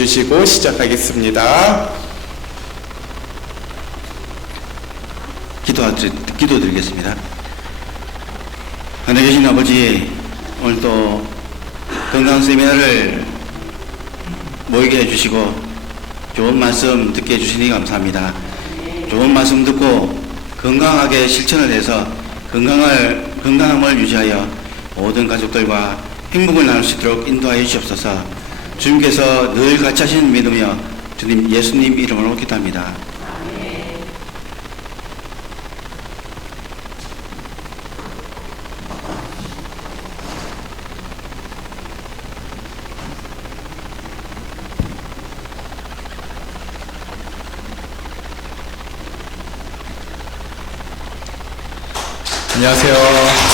주시고 시작하겠습니다. 기도드리겠습니다. 하늘에 계신 아버지, 오늘도 건강 세미나를 모이게 해주시고 좋은 말씀 듣게 해주시니 감사합니다. 좋은 말씀 듣고 건강하게 실천을 해서 건강함을 유지하여 모든 가족들과 행복을 나눌 수 있도록 인도하여 주시옵소서. 주님께서 늘 같이 하시는 믿으며 주님 예수님 이름으로 기도합니다. 안녕하세요.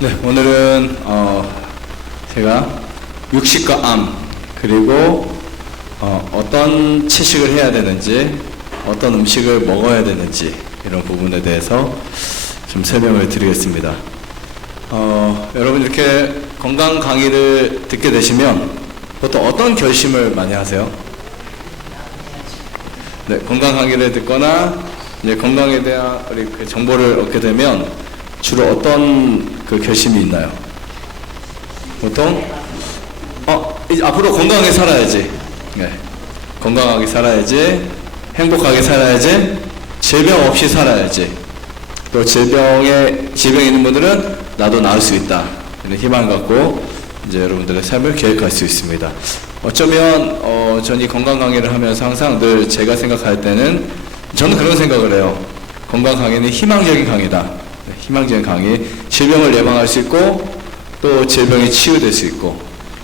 네, 오늘은 제가 육식과 암, 그리고 어떤 채식을 해야 되는지, 어떤 음식을 먹어야 되는지 이런 부분에 대해서 좀 설명을 드리겠습니다. 여러분 이렇게 건강 강의를 듣게 되시면 보통 어떤 결심을 많이 하세요? 네, 건강 강의를 듣거나 이제 건강에 대한 그 정보를 얻게 되면 주로 어떤 그 결심이 있나요? 보통 이제 앞으로 건강하게 살아야지, 네, 건강하게 살아야지, 행복하게 살아야지, 질병 없이 살아야지, 또 질병이 있는 분들은 나도 나을 수 있다, 이런 희망 갖고 이제 여러분들의 삶을 계획할 수 있습니다. 어쩌면 전 이 건강 강의를 하면서 항상 늘 제가 생각할 때는 저는 그런 생각을 해요. 건강 강의는 희망적인 강의다. 희망적인 강의, 질병을 예방할 수 있고 또 질병이 치유될 수 있고,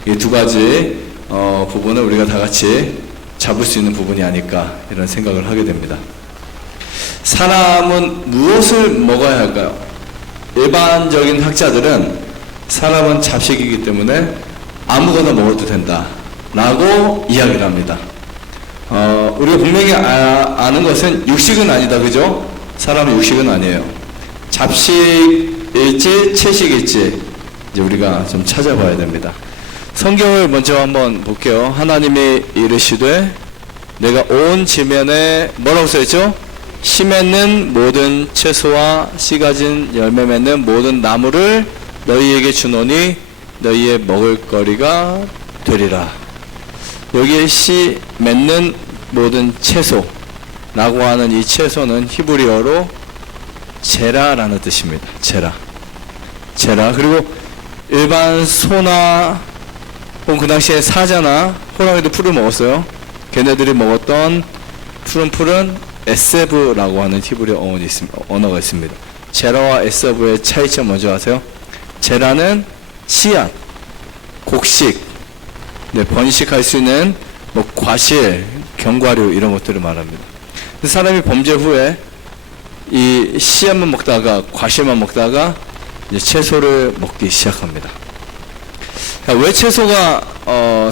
이 두 가지 부분을 우리가 다 같이 잡을 수 있는 부분이 아닐까 이런 생각을 하게 됩니다. 사람은 무엇을 먹어야 할까요? 일반적인 학자들은 사람은 잡식이기 때문에 아무거나 먹어도 된다 라고 이야기를 합니다. 우리가 분명히 아는 것은 육식은 아니다, 그죠? 사람은 육식은 아니에요. 잡식일지 채식일지 이제 우리가 좀 찾아봐야 됩니다. 성경을 먼저 한번 볼게요. 하나님이 이르시되 내가 온 지면에 뭐라고 써있죠? 씨 맺는 모든 채소와 씨 가진 열매 맺는 모든 나무를 너희에게 주노니 너희의 먹을거리가 되리라. 여기에 씨 맺는 모든 채소라고 하는 이 채소는 히브리어로 제라라는 뜻입니다. 제라. 그리고 일반 소나 혹은 그 당시에 사자나 호랑이도 풀을 먹었어요. 걔네들이 먹었던 푸른 풀은 에세브라고 하는 히브리 언어가 있습니다. 제라와 에세브의 차이점 먼저 아세요? 제라는 씨앗, 곡식, 네, 번식할 수 있는 뭐 과실, 견과류 이런 것들을 말합니다. 사람이 범죄 후에 이 씨앗만 먹다가 과실만 먹다가 이제 채소를 먹기 시작합니다. 왜 채소가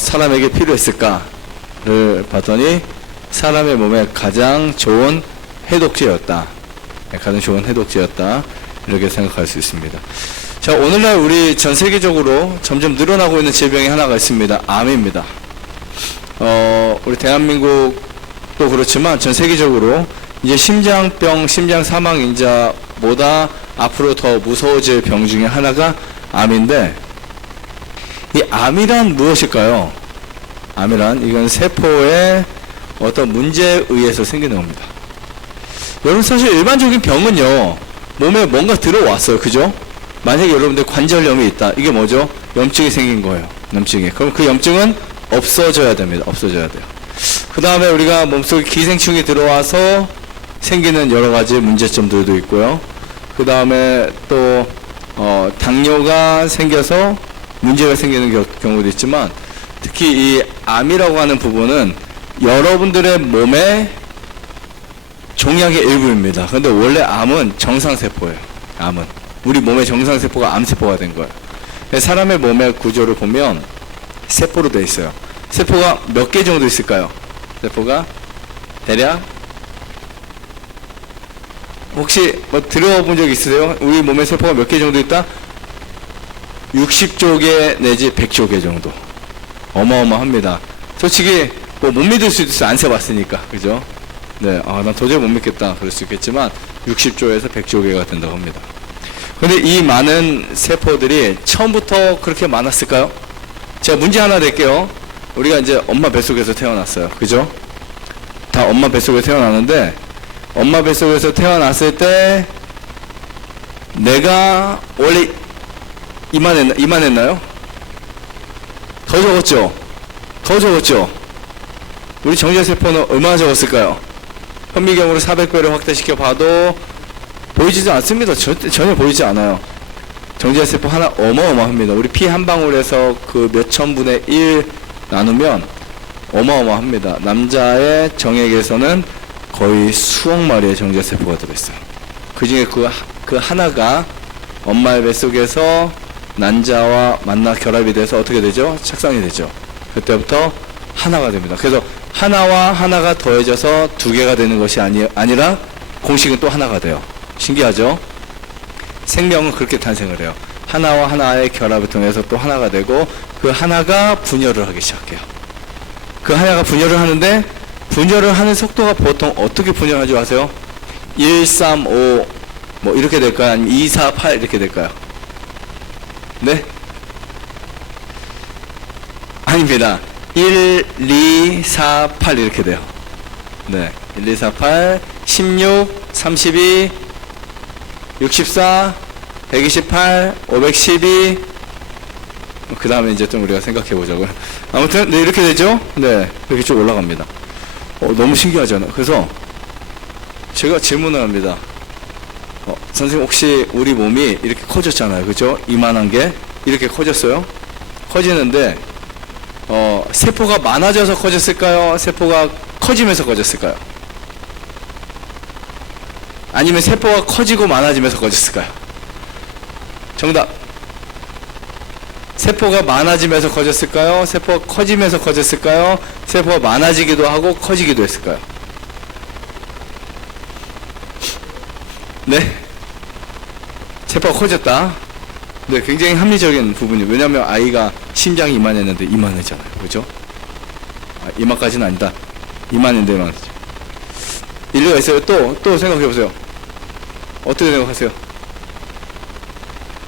사람에게 필요했을까를 봤더니 사람의 몸에 가장 좋은 해독제였다. 이렇게 생각할 수 있습니다. 자, 오늘날 우리 전 세계적으로 점점 늘어나고 있는 질병이 하나가 있습니다. 암입니다. 우리 대한민국도 그렇지만 전 세계적으로 이제 심장병, 심장 사망 인자보다 앞으로 더 무서워질 병 중에 하나가 암인데, 이 암이란 무엇일까요? 암이란 이건 세포의 어떤 문제에 의해서 생기는 겁니다. 여러분 사실 일반적인 병은요 몸에 뭔가 들어왔어요, 그죠? 만약에 여러분들 관절염이 있다. 이게 뭐죠? 염증이 생긴 거예요. 염증이. 그럼 그 염증은 없어져야 됩니다. 없어져야 돼요. 그 다음에 우리가 몸속에 기생충이 들어와서 생기는 여러 가지 문제점들도 있고요. 그 다음에 또 당뇨가 생겨서 문제가 생기는 경우도 있지만, 특히 이 암이라고 하는 부분은 여러분들의 몸의 종양의 일부입니다. 그런데 원래 암은 정상세포예요. 암은 우리 몸의 정상세포가 암세포가 된 거예요. 사람의 몸의 구조를 보면 세포로 되어 있어요. 세포가 몇 개 정도 있을까요? 세포가 대략 혹시 뭐 들어본 적 있으세요? 우리 몸의 세포가 몇 개 정도 있다? 60조 개 내지 100조 개 정도. 어마어마합니다. 솔직히 뭐 못 믿을 수도 있어요. 안 세봤으니까. 그죠? 네, 난 도저히 못 믿겠다. 그럴 수 있겠지만 60조에서 100조 개가 된다고 합니다. 근데 이 많은 세포들이 처음부터 그렇게 많았을까요? 제가 문제 하나 낼게요. 우리가 이제 엄마 뱃속에서 태어났어요. 그죠? 다 엄마 뱃속에서 태어났는데, 엄마 뱃속에서 태어났을 때 내가 원래 이만했나요? 더 적었죠? 더 적었죠? 우리 정제세포는 얼마나 적었을까요? 현미경으로 400배를 확대시켜 봐도 보이지도 않습니다. 전혀 보이지 않아요. 정제세포 하나 어마어마합니다. 우리 피 한 방울에서 그 몇천 분의 1 나누면 어마어마합니다. 남자의 정액에서는 거의 수억 마리의 정제세포가 들어있어요. 그 중에 그 하나가 엄마의 뱃속에서 난자와 만나 결합이 돼서 어떻게 되죠? 착상이 되죠. 그때부터 하나가 됩니다. 그래서 하나와 하나가 더해져서 두 개가 되는 것이 아니라 공식은 또 하나가 돼요. 신기하죠? 생명은 그렇게 탄생을 해요. 하나와 하나의 결합을 통해서 또 하나가 되고, 그 하나가 분열을 하기 시작해요. 그 하나가 분열을 하는데, 분열을 하는 속도가 보통 어떻게 분열하죠 아세요? 1, 3, 5 뭐 이렇게 될까요? 아니면 2, 4, 8 이렇게 될까요? 네? 아닙니다. 1, 2, 4, 8 이렇게 돼요. 네. 1, 2, 4, 8, 16, 32, 64, 128, 512. 그 다음에 이제 좀 우리가 생각해 보자고요. 아무튼, 네, 이렇게 되죠? 네. 이렇게 쭉 올라갑니다. 너무 신기하잖아요. 그래서 제가 질문을 합니다. 선생님, 혹시 우리 몸이 이렇게 커졌잖아요. 그죠? 이만한 게 이렇게 커졌어요. 커지는데, 세포가 많아져서 커졌을까요? 세포가 커지면서 커졌을까요? 아니면 세포가 커지고 많아지면서 커졌을까요? 정답. 세포가 많아지면서 커졌을까요? 세포가 커지면서 커졌을까요? 세포가 많아지기도 하고 커지기도 했을까요? 네? 세포가 커졌다. 네, 굉장히 합리적인 부분이에요. 왜냐하면 아이가 심장이 이만했는데 이만해잖아요. 그죠? 이만까지는 아니다. 이만인데 이만하죠. 일리가 있어요. 또 생각해보세요. 어떻게 생각하세요?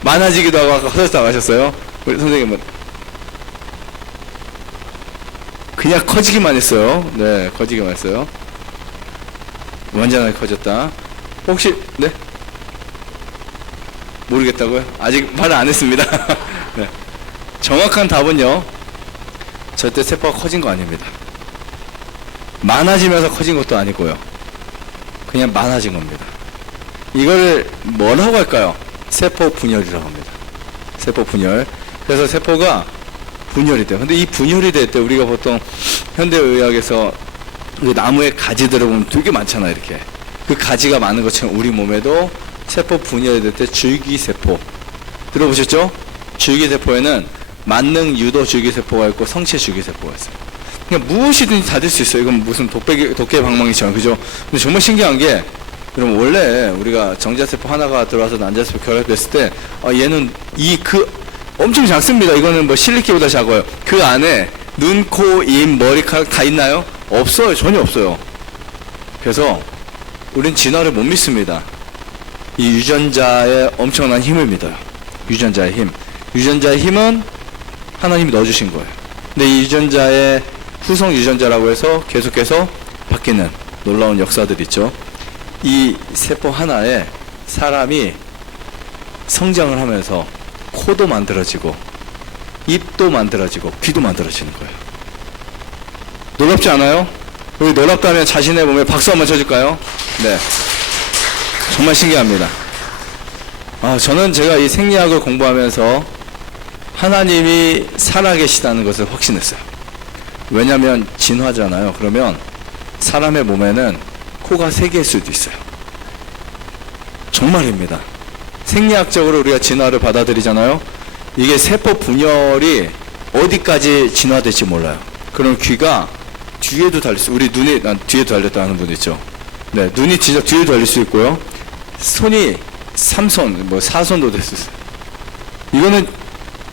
많아지기도 하고 아까 커졌다고 하셨어요. 우리 선생님은 그냥 커지기만 했어요. 네, 커지기만 했어요. 완전하게 커졌다. 혹시 네? 모르겠다고요? 아직 말을 안 했습니다. 네. 정확한 답은요, 절대 세포가 커진 거 아닙니다. 많아지면서 커진 것도 아니고요. 그냥 많아진 겁니다. 이거를 뭐라고 할까요? 세포 분열이라고 합니다. 세포 분열. 그래서 세포가 분열이 돼요. 근데 이 분열이 될 때 우리가 보통 현대의학에서 그 나무의 가지들을 보면 되게 많잖아요. 이렇게. 그 가지가 많은 것처럼 우리 몸에도 세포 분열이 될 때 줄기세포 들어보셨죠? 줄기세포에는 만능 유도 줄기세포가 있고 성체 줄기세포가 있어요. 그러니까 무엇이든지 다 될 수 있어요. 이건 무슨 독개 방망이처럼. 그죠? 근데 정말 신기한 게, 그럼 원래 우리가 정자세포 하나가 들어와서 난자세포 결합됐을 때 얘는 엄청 작습니다. 이거는 뭐 실리키보다 작아요. 그 안에 눈, 코, 입, 머리카락 다 있나요? 없어요. 전혀 없어요. 그래서 우린 진화를 못 믿습니다. 이 유전자의 엄청난 힘을 믿어요. 유전자의 힘. 유전자의 힘은 하나님이 넣어주신 거예요. 근데 이 유전자의 후성 유전자라고 해서 계속해서 바뀌는 놀라운 역사들이 있죠. 이 세포 하나에 사람이 성장을 하면서 코도 만들어지고 입도 만들어지고 귀도 만들어지는 거예요. 놀랍지 않아요? 우리 놀랍다면 자신의 몸에 박수 한번 쳐줄까요? 네. 정말 신기합니다. 저는 제가 이 생리학을 공부하면서 하나님이 살아계시다는 것을 확신했어요. 왜냐하면 진화잖아요. 그러면 사람의 몸에는 코가 3개일 수도 있어요. 정말입니다. 생리학적으로 우리가 진화를 받아들이잖아요. 이게 세포 분열이 어디까지 진화될지 몰라요. 그럼 귀가 뒤에도 달릴 수, 우리 눈이 난 뒤에 달렸다 하는 분 있죠. 네, 눈이 진짜 뒤에 달릴 수 있고요. 손이 3손, 4손도 될 수 있어요. 이거는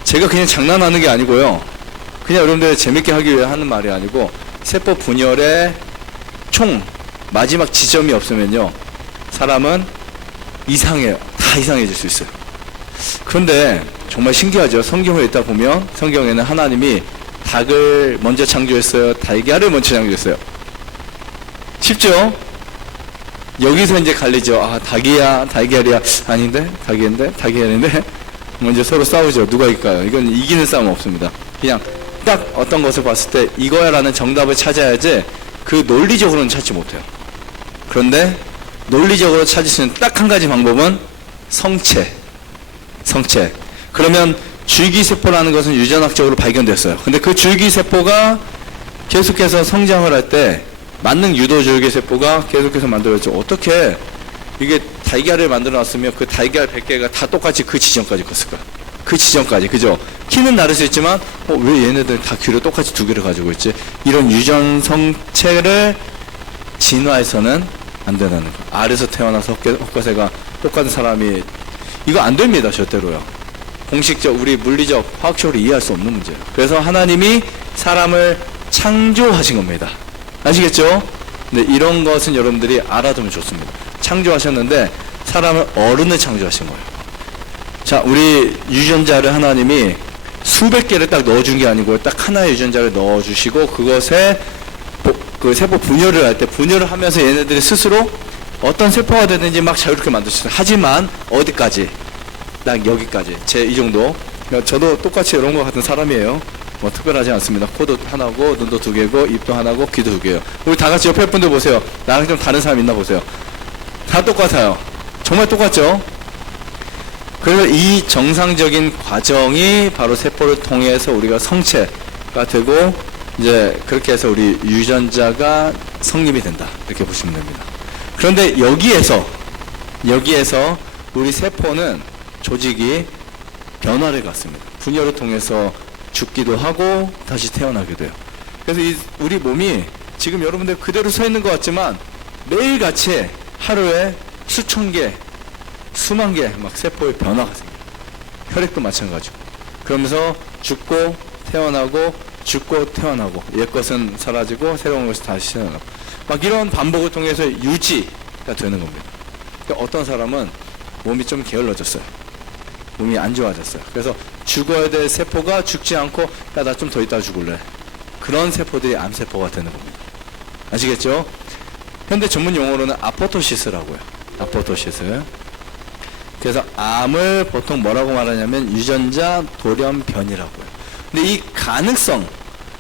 제가 그냥 장난하는 게 아니고요. 그냥 여러분들 재밌게 하기 위해 하는 말이 아니고, 세포 분열의 총 마지막 지점이 없으면요, 사람은 이상해요. 다 이상해질 수 있어요. 그런데 정말 신기하죠. 성경을 읽다 보면 성경에는 하나님이 닭을 먼저 창조했어요? 달걀을 먼저 창조했어요? 쉽죠? 여기서 이제 갈리죠. 닭이야? 달걀이야? 아닌데? 닭인데? 달걀인데? 먼저 서로 싸우죠. 누가 이길까요? 이건 이기는 싸움 없습니다. 그냥 딱 어떤 것을 봤을 때 이거야 라는 정답을 찾아야지 그 논리적으로는 찾지 못해요. 그런데 논리적으로 찾을 수 있는 딱 한 가지 방법은 성체. 그러면 줄기세포라는 것은 유전학적으로 발견됐어요. 근데 그 줄기세포가 계속해서 성장을 할 때 만능 유도줄기세포가 계속해서 만들어졌죠. 어떻게 이게 달걀을 만들어 놨으면 그 달걀 100개가 다 똑같이 그 지점까지 컸을까? 그 지점까지, 그죠? 키는 다를 수 있지만 왜 얘네들 다 귀를 똑같이 2개를 가지고 있지? 이런 유전 성체를 진화해서는 안 된다는 거. 알에서 태어나서 헛것새가 똑같은 사람이, 이거 안 됩니다. 절대로요. 공식적, 우리 물리적, 화학적으로 이해할 수 없는 문제예요. 그래서 하나님이 사람을 창조하신 겁니다. 아시겠죠? 네, 이런 것은 여러분들이 알아두면 좋습니다. 창조하셨는데 사람을 어른을 창조하신 거예요. 자, 우리 유전자를 하나님이 수백 개를 딱 넣어준 게 아니고 딱 하나의 유전자를 넣어주시고, 그것에 그 세포 분열을 할 때 분열을 하면서 얘네들이 스스로 어떤 세포가 되든지 막 자유롭게 만드셨어요. 하지만 어디까지? 딱 여기까지. 제 이 정도. 저도 똑같이 이런 거 같은 사람이에요. 뭐 특별하지 않습니다. 코도 하나고, 눈도 2개고, 입도 하나고, 귀도 2개예요. 우리 다 같이 옆에 분들 보세요. 나랑 좀 다른 사람 있나 보세요. 다 똑같아요. 정말 똑같죠? 그래서 이 정상적인 과정이 바로 세포를 통해서 우리가 성체가 되고, 이제 그렇게 해서 우리 유전자가 성립이 된다. 이렇게 보시면 됩니다. 그런데 여기에서 우리 세포는 조직이 변화를 갖습니다. 분열을 통해서 죽기도 하고 다시 태어나게 돼요. 그래서 우리 몸이 지금 여러분들 그대로 서 있는 것 같지만 매일같이 하루에 수천 개, 수만 개 막 세포의 변화가 생겨요. 혈액도 마찬가지고. 그러면서 죽고 태어나고 죽고 태어나고, 옛 것은 사라지고 새로운 것이 다시 태어나고, 막 이런 반복을 통해서 유지가 되는 겁니다. 그러니까 어떤 사람은 몸이 좀 게을러졌어요. 몸이 안 좋아졌어요. 그래서 죽어야 될 세포가 죽지 않고, 야, 나 좀 더 있다 죽을래. 그런 세포들이 암세포가 되는 겁니다. 아시겠죠? 현대 전문 용어로는 아포토시스라고요. 아포토시스. 그래서 암을 보통 뭐라고 말하냐면 유전자 돌연변이라고요. 근데 이 가능성,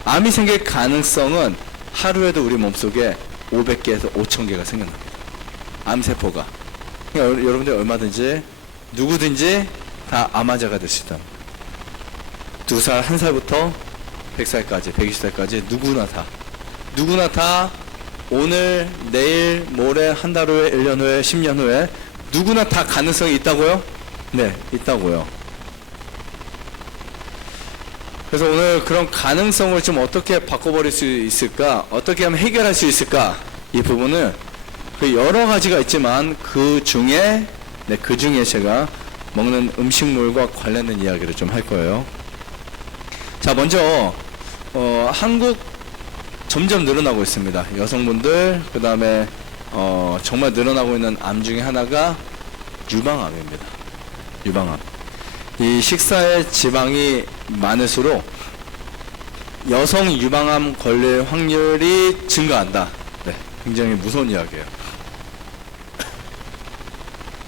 암이 생길 가능성은 하루에도 우리 몸속에 500개에서 5000개가 생겨납니다. 암세포가. 그러니까 여러분들 얼마든지 누구든지 다 암 환자가 될 수 있다. 2살, 1살부터 100살까지, 120살까지 누구나 다 오늘, 내일, 모레, 한 달 후에, 1년 후에, 10년 후에 누구나 다 가능성이 있다고요? 네, 있다고요. 그래서 오늘 그런 가능성을 좀 어떻게 바꿔버릴 수 있을까? 어떻게 하면 해결할 수 있을까? 이 부분을 그 여러 가지가 있지만 그 중에 제가 먹는 음식물과 관련된 이야기를 좀 할 거예요. 자, 먼저 한국 점점 늘어나고 있습니다. 여성분들, 그 다음에 정말 늘어나고 있는 암 중에 하나가 유방암입니다. 유방암. 이 식사에 지방이 많을수록 여성 유방암 걸릴 확률이 증가한다. 네, 굉장히 무서운 이야기예요.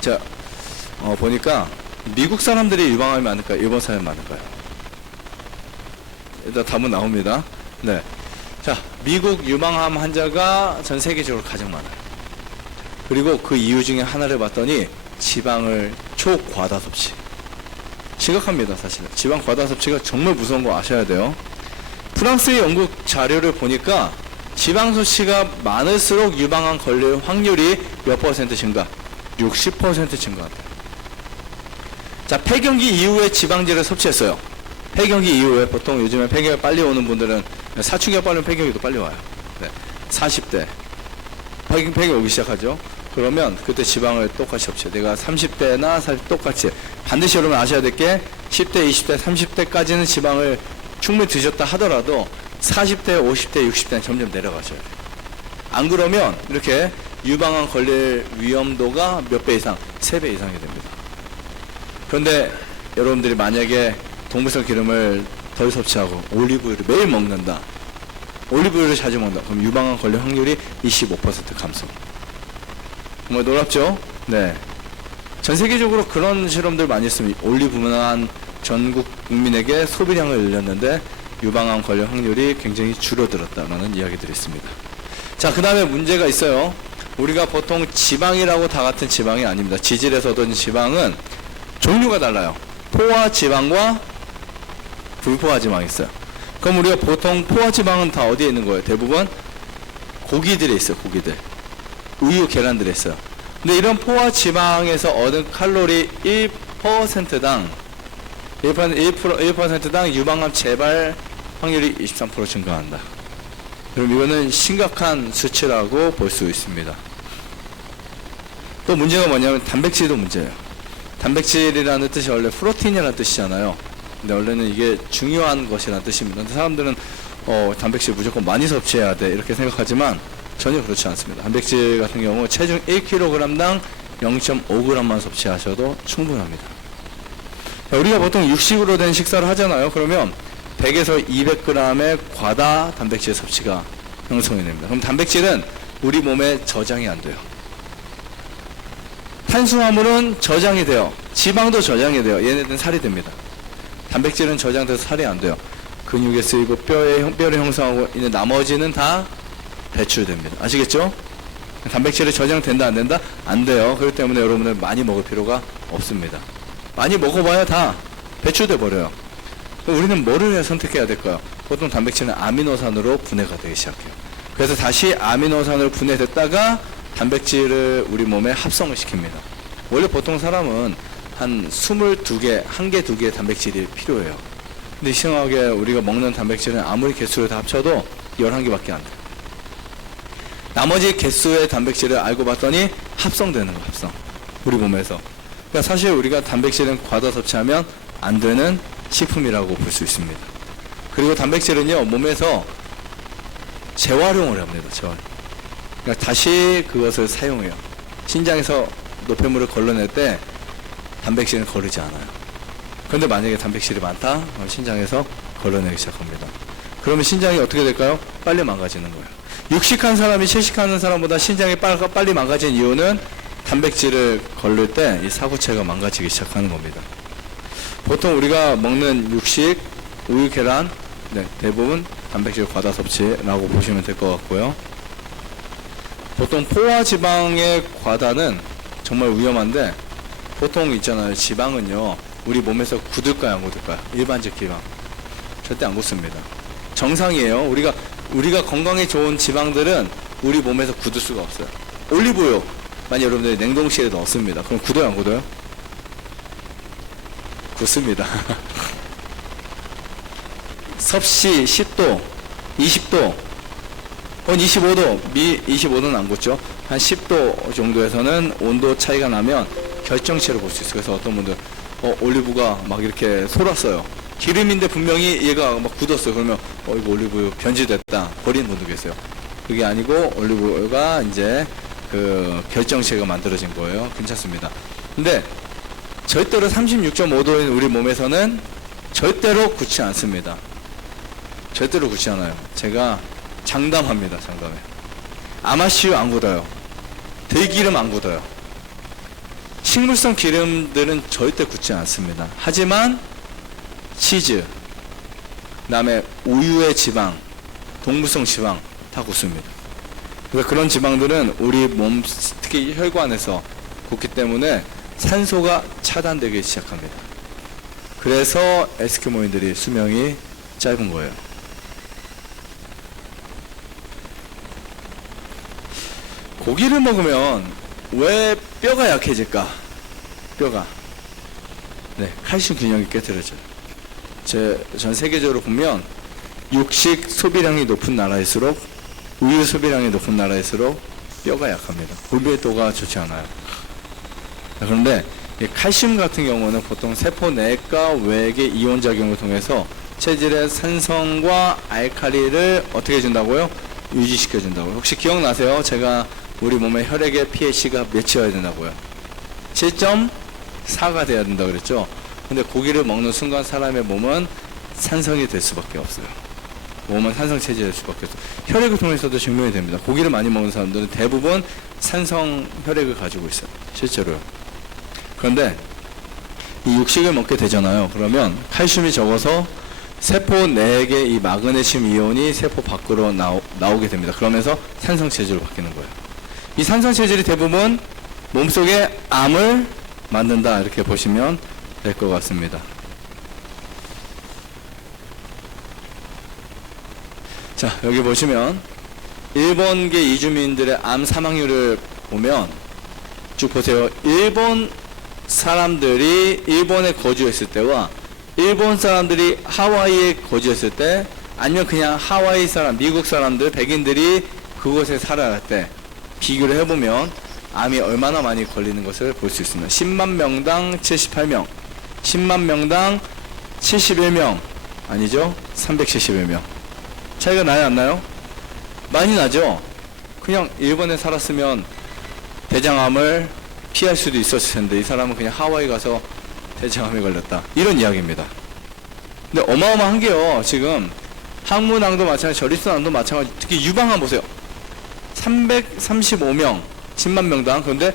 자, 보니까 미국 사람들이 유방암이 많을까요? 일본 사람이 많을까요? 일단 답은 나옵니다. 네. 자, 미국 유방암 환자가 전 세계적으로 가장 많아요. 그리고 그 이유 중에 하나를 봤더니 지방을 초과다 섭취. 심각합니다, 사실은. 지방 과다 섭취가 정말 무서운 거 아셔야 돼요. 프랑스의 연구 자료를 보니까 지방 섭취가 많을수록 유방암 걸릴 확률이 몇 퍼센트 증가? 60% 증가한다. 자, 폐경기 이후에 지방제를 섭취했어요. 폐경기 이후에 보통 요즘에 폐경이 빨리 오는 분들은 사춘기가 빠르면 폐경기도 빨리 와요. 네. 40대 폐경이 오기 시작하죠. 그러면 그때 지방을 똑같이 섭취해. 내가 30대나 40대 똑같이. 반드시 여러분 아셔야 될 게 10대, 20대, 30대까지는 지방을 충분히 드셨다 하더라도 40대, 50대, 60대는 점점 내려가셔야 돼요. 안 그러면 이렇게 유방암 걸릴 위험도가 몇 배 이상? 3배 이상이 됩니다. 그런데 여러분들이 만약에 동물성 기름을 덜 섭취하고 올리브유를 매일 먹는다. 올리브유를 자주 먹는다. 그럼 유방암 걸릴 확률이 25% 감소. 정말 놀랍죠? 네. 전 세계적으로 그런 실험들 많이 했습니다. 올리브만 전국 국민에게 소비량을 늘렸는데 유방암 걸릴 확률이 굉장히 줄어들었다는 이야기들이 있습니다. 자, 그 다음에 문제가 있어요. 우리가 보통 지방이라고 다 같은 지방이 아닙니다. 지질에서 얻은 지방은 종류가 달라요. 포화 지방과 불포화 지방이 있어요. 그럼 우리가 보통 포화 지방은 다 어디에 있는 거예요? 대부분 고기들에 있어요. 고기들. 우유, 계란들에 있어요. 근데 이런 포화 지방에서 얻은 칼로리 1%당 1%당 유방암 재발 확률이 23% 증가한다. 그럼 이거는 심각한 수치라고 볼 수 있습니다. 또 문제가 뭐냐면 단백질도 문제예요. 단백질이라는 뜻이 원래 프로틴이라는 뜻이잖아요. 근데 원래는 이게 중요한 것이라는 뜻입니다. 근데 사람들은 단백질 무조건 많이 섭취해야 돼 이렇게 생각하지만 전혀 그렇지 않습니다. 단백질 같은 경우 체중 1kg당 0.5g만 섭취하셔도 충분합니다. 우리가 보통 육식으로 된 식사를 하잖아요. 그러면 100에서 200g의 과다 단백질 섭취가 형성이 됩니다. 그럼 단백질은 우리 몸에 저장이 안 돼요. 탄수화물은 저장이 돼요. 지방도 저장이 돼요. 얘네들은 살이 됩니다. 단백질은 저장돼서 살이 안 돼요. 근육에 쓰이고 뼈를 형성하고 있는 나머지는 다 배출됩니다. 아시겠죠? 단백질이 저장된다 안 된다? 안 돼요. 그렇기 때문에 여러분들 많이 먹을 필요가 없습니다. 많이 먹어봐야 다 배출돼 버려요. 우리는 뭐를 해야 선택해야 될까요? 보통 단백질은 아미노산으로 분해가 되기 시작해요. 그래서 다시 아미노산으로 분해됐다가 단백질을 우리 몸에 합성을 시킵니다. 원래 보통 사람은 한 22개, 1개, 2개 단백질이 필요해요. 근데 이상하게 우리가 먹는 단백질은 아무리 개수를 다 합쳐도 11개밖에 안 돼요. 나머지 개수의 단백질을 알고 봤더니 합성되는 거, 합성. 우리 몸에서. 그러니까 사실 우리가 단백질은 과다 섭취하면 안 되는 식품이라고 볼 수 있습니다. 그리고 단백질은요, 몸에서 재활용을 합니다, 재활용. 그러니까 다시 그것을 사용해요. 신장에서 노폐물을 걸러낼 때 단백질은 거르지 않아요. 그런데 만약에 단백질이 많다, 신장에서 걸러내기 시작합니다. 그러면 신장이 어떻게 될까요? 빨리 망가지는 거예요. 육식한 사람이 채식하는 사람보다 신장이 빨리 망가진 이유는 단백질을 걸릴 때 이 사구체가 망가지기 시작하는 겁니다. 보통 우리가 먹는 육식, 우유, 계란, 대부분 단백질 과다 섭취라고 보시면 될 것 같고요. 보통 포화 지방의 과다는 정말 위험한데, 보통 있잖아요. 지방은요, 우리 몸에서 굳을까요, 안 굳을까요? 일반적 지방. 절대 안 굳습니다. 정상이에요. 우리가 건강에 좋은 지방들은 우리 몸에서 굳을 수가 없어요. 올리브유, 만약 여러분들이 냉동실에 넣었습니다. 그럼 굳어요, 안 굳어요? 굳습니다. 섭씨 10도, 20도, 25도, 25도는 안 굳죠. 한 10도 정도에서는 온도 차이가 나면 결정체를 볼 수 있어요. 그래서 어떤 분들, 올리브가 막 이렇게 솔았어요. 기름인데 분명히 얘가 막 굳었어요. 그러면, 이거 올리브유 변질됐다. 버리는 분도 계세요. 그게 아니고, 올리브유가 이제 그 결정체가 만들어진 거예요. 괜찮습니다. 근데, 절대로 36.5도인 우리 몸에서는 절대로 굳지 않습니다. 절대로 굳지 않아요. 제가 장담합니다. 장담해. 아마씨유 안 굳어요. 들기름 안 굳어요. 식물성 기름들은 절대 굳지 않습니다. 하지만 치즈, 그다음에 우유의 지방, 동물성 지방 다 굳습니다. 그래서 그런 지방들은 우리 몸, 특히 혈관에서 굳기 때문에 산소가 차단되기 시작합니다. 그래서 에스키모인들이 수명이 짧은 거예요. 고기를 먹으면 왜 뼈가 약해질까? 뼈가. 네, 칼슘 균형이 깨뜨려져요. 전 세계적으로 보면 육식 소비량이 높은 나라일수록, 우유 소비량이 높은 나라일수록 뼈가 약합니다. 골밀도가 좋지 않아요. 그런데 이 칼슘 같은 경우는 보통 세포 내과 외의 이온작용을 통해서 체질의 산성과 알칼리를 어떻게 해준다고요? 유지시켜준다고요. 혹시 기억나세요? 제가 우리 몸의 혈액의 pH가 몇이어야 된다고요? 7.4가 돼야 된다고 그랬죠? 근데 고기를 먹는 순간 사람의 몸은 산성이 될 수밖에 없어요. 몸은 산성 체질이 될 수밖에 없어요. 혈액을 통해서도 증명이 됩니다. 고기를 많이 먹는 사람들은 대부분 산성 혈액을 가지고 있어요. 실제로요. 그런데 이 육식을 먹게 되잖아요. 그러면 칼슘이 적어서 세포 내의 이 마그네슘 이온이 세포 밖으로 나오게 됩니다. 그러면서 산성 체질로 바뀌는 거예요. 이 산성 체질이 대부분 몸속에 암을 만든다, 이렇게 보시면 될 것 같습니다. 자, 여기 보시면 일본계 이주민들의 암 사망률을 보면 쭉 보세요. 일본 사람들이 일본에 거주했을 때와 일본 사람들이 하와이에 거주했을 때, 아니면 그냥 하와이 사람, 미국 사람들, 백인들이 그곳에 살아갈 때 비교를 해보면 암이 얼마나 많이 걸리는 것을 볼 수 있습니다. 10만 명당 78명, 10만 명당 71명, 아니죠? 371명. 차이가 나요, 안 나요? 많이 나죠? 그냥 일본에 살았으면 대장암을 피할 수도 있었을 텐데 이 사람은 그냥 하와이 가서 대장암에 걸렸다, 이런 이야기입니다. 근데 어마어마한 게요, 지금 항문암도 마찬가지, 저리순암도 마찬가지, 특히 유방암 보세요. 335명, 10만 명당. 그런데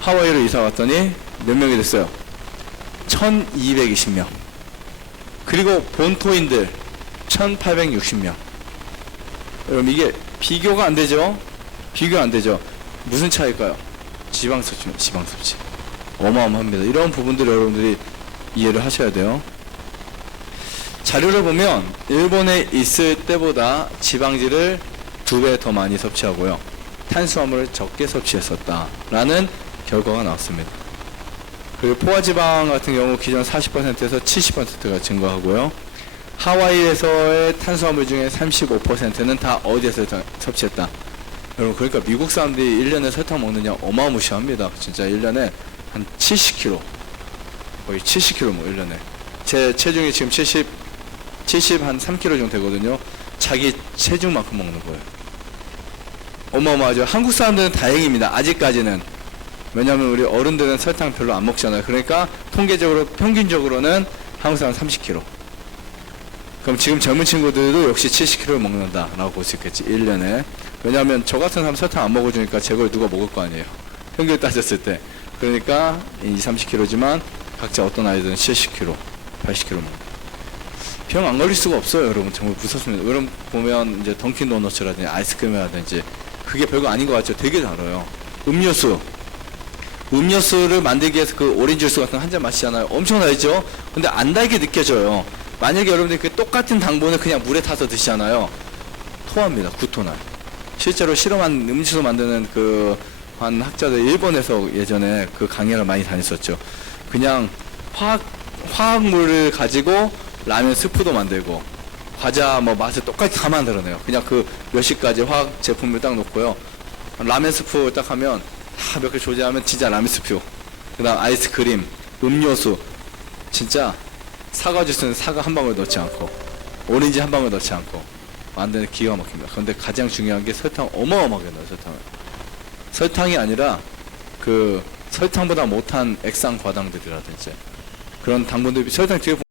하와이로 이사 왔더니 몇 명이 됐어요? 1220명. 그리고 본토인들 1860명. 여러분, 이게 비교가 안 되죠? 비교 안 되죠? 무슨 차이일까요? 지방 섭취입니다. 지방 섭취. 어마어마합니다. 이런 부분들을 여러분들이 이해를 하셔야 돼요. 자료를 보면 일본에 있을 때보다 지방질을 2배 더 많이 섭취하고요, 탄수화물을 적게 섭취했었다라는 결과가 나왔습니다. 그리고 포화지방 같은 경우 기존 40%에서 70%가 증가하고요, 하와이에서의 탄수화물 중에 35%는 다 어디에서 섭취했다. 여러분, 그러니까 미국 사람들이 1년에 설탕 먹는 양 어마무시합니다. 진짜 1년에 한 70kg, 거의 70kg 뭐 1년에. 제 체중이 지금 70 한 3kg 정도 되거든요. 자기 체중만큼 먹는 거예요. 어마어마하죠. 한국 사람들은 다행입니다, 아직까지는. 왜냐하면 우리 어른들은 설탕 별로 안 먹잖아요. 그러니까 통계적으로, 평균적으로는 한국 사람 30kg. 그럼 지금 젊은 친구들도 역시 70kg를 먹는다라고 볼 수 있겠지, 1년에. 왜냐하면 저 같은 사람 설탕 안 먹어주니까 제 걸 누가 먹을 거 아니에요, 평균 따졌을 때. 그러니까 30kg지만 각자 어떤 아이들은 70kg, 80kg 먹는. 병 안 걸릴 수가 없어요, 여러분. 정말 무섭습니다. 여러분 보면 이제 던킨 도너츠라든지 아이스크림이라든지 그게 별거 아닌 것 같죠? 되게 달아요. 음료수를 만들기 위해서 그 오렌지 주스 같은 거 한 잔 마시잖아요. 엄청 달죠? 근데 안 달게 느껴져요. 만약에 여러분들이 그 똑같은 당분을 그냥 물에 타서 드시잖아요. 토합니다. 구토나요. 실제로 실험한 음료수 만드는 한 학자들 일본에서 예전에 그 강연을 많이 다녔었죠. 그냥 화학물을 가지고 라면 스프도 만들고 과자 뭐 맛을 똑같이 다 만들어내요. 그냥 그 몇십 가지 화학 제품을 딱 놓고요, 라면 스프 딱 하면 다 몇 개 조제하면 진짜 라면 스프. 그 다음 아이스크림, 음료수, 진짜 사과 주스는 사과 한 방울 넣지 않고 오렌지 한 방울 넣지 않고 만드는 기가 막힙니다. 그런데 가장 중요한 게 설탕 어마어마하게 넣어요. 설탕이 아니라 그 설탕보다 못한 액상 과당들이라든지 그런 당분들이 설탕 뒤에